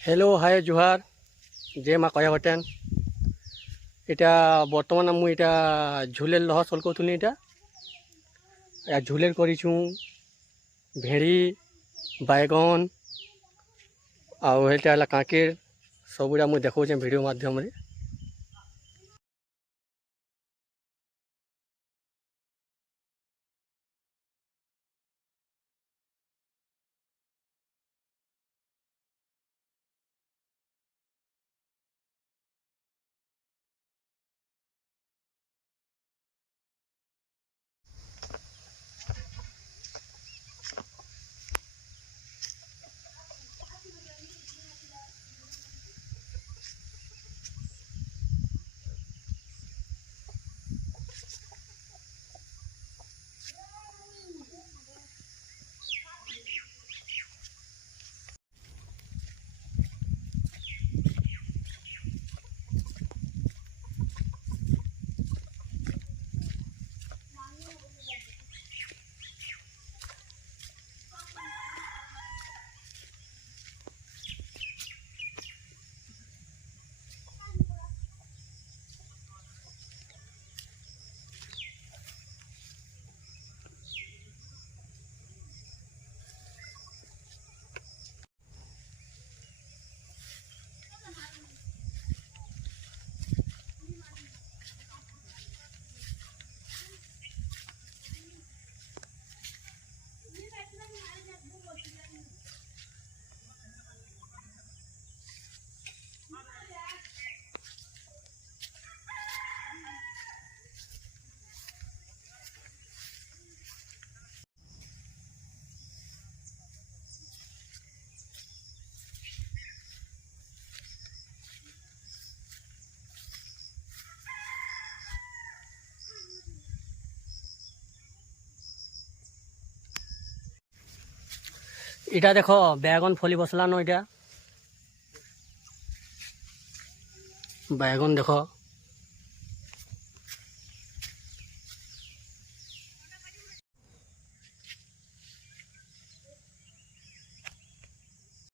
Hello hi जुहार जय माँ कया बटेन এটা বর্তমান আমি এটা ঝুলের লহ সল করতুনি এটা ঝুলের করিছু ভেড়ি বাইগন ଆଉ এটা ହେଲା କାଙ୍କେର ସବୁଟା ମୁଁ ଦେଖାଉଛେ ଭିଡ଼ିଓ ମାଧ୍ୟମରେ। এটা দেখো बैगन फली बसलानो এটা बैगन देखो।